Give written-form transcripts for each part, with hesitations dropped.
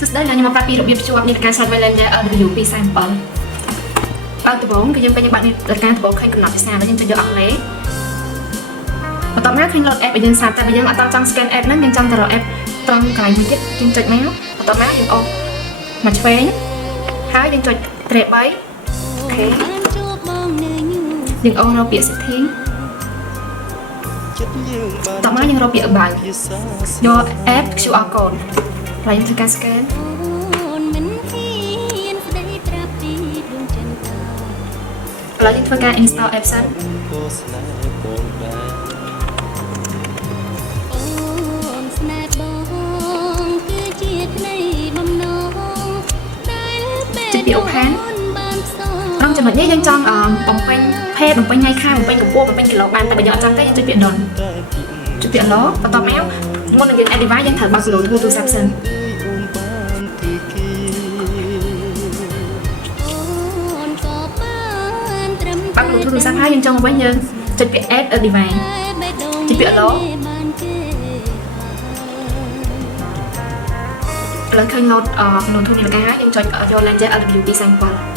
Just đây là nhưng mà pra piរបៀបភ្ជាប់នៃការឆ្លាត Valence LW 247បើដំបូងគឺយើងពេលយើងបាក់នេះដល់ការដំបូងឃើញកំណត់ភាសាហើយយើងចុចយកអង់គ្លេសបន្ទាប់មកឃើញ load app ឲ្យយើងសាប់តែបើយើងអត់ចង់ scan app ហ្នឹងយើងចង់ទៅរក app ត្រង់កន្លែងមួយទៀតយើងចុចមកបន្ទាប់មកយើងអូសមកឆ្វេងហើយយើងចុច trap 3អូខេយើងអូសរកពាក្យ setting បន្ទាប់មកយើងរកពាក្យ about យក app QR code ហើយយើងធ្វើការ scan ឥឡូវយើងធ្វើការ install app សិនចុចពី open ក្នុងចំណុចនេះយើងចង់បំពេញ page បំពេញថ្ងៃខែបំពេញកម្ពស់បំពេញគីឡូបានតែបើយើងអត់ចង់ទេយើងចុចពី done ចុចពី allow បន្ទាប់មកមុននឹងយើង add device យើងត្រូវបើក Bluetooth ទូរស័ព្ទសិនបើក Bluetooth ទូរស័ព្ទហើយយើងចង់មកវិញយើងចុចពី add a device ចុចពី allow ឥឡូវឃើញ load Bluetooth នេះឡើងហើយយើងចុចយក Valence LW 247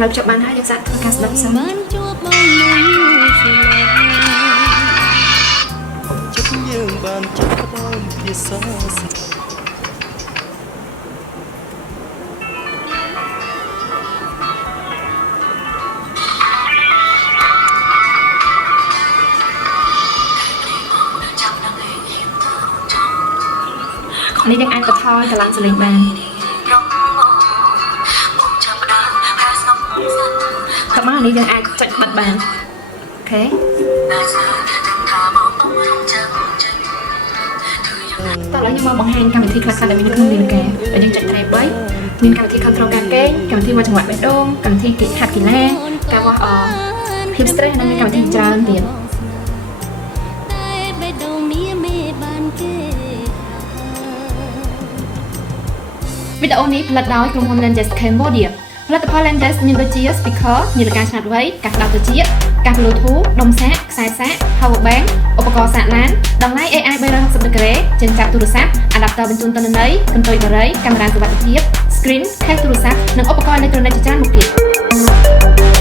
เราจะបានហើយយើងសាកធ្វើការស្ដាប់សិនយើងបានចាប់ផ្ដើមភាសានេះយើងអាចបន្ថយកម្លាំងសលេងបានតោះមកនេះយើងអាចចុចបិទបានអូខេតោះឥឡូវខ្ញុំមកបង្ហាញកម្មវិធីខ្លះៗដែលមាននៅក្នុងនាឡិកាហើយយើងចុច Tab 3មានកម្មវិធី control ការគេងកម្មវិធីវាស់ចង្វាក់បេះដូងកម្មវិធីគេហាត់កីឡាការវាស់ភាព stress និងមានកម្មវិធីច្រើនទៀតវីដេអូនេះផលិតដោយក្រុមហ៊ុន Lenses Cambodia ផលិតផល Lenses មានដូចជា speaker នាឡិកាឆ្លាតវៃកាសក្តៅត្រចៀកកាស Bluetooth ដុំសាកខ្សែសាក power bank ឧបករណ៍សាកឡានតម្លៃ AI 360 ដឺក្រេចិញ្ចប់ទូរស័ព្ទ adapter បញ្ជូនទិន្នន័យកន្ទុយបារីកាមេរ៉ាសុវត្ថិភាព screen case ទូរស័ព្ទនិងឧបករណ៍អេឡិចត្រូនិកជាច្រើនមុខទៀត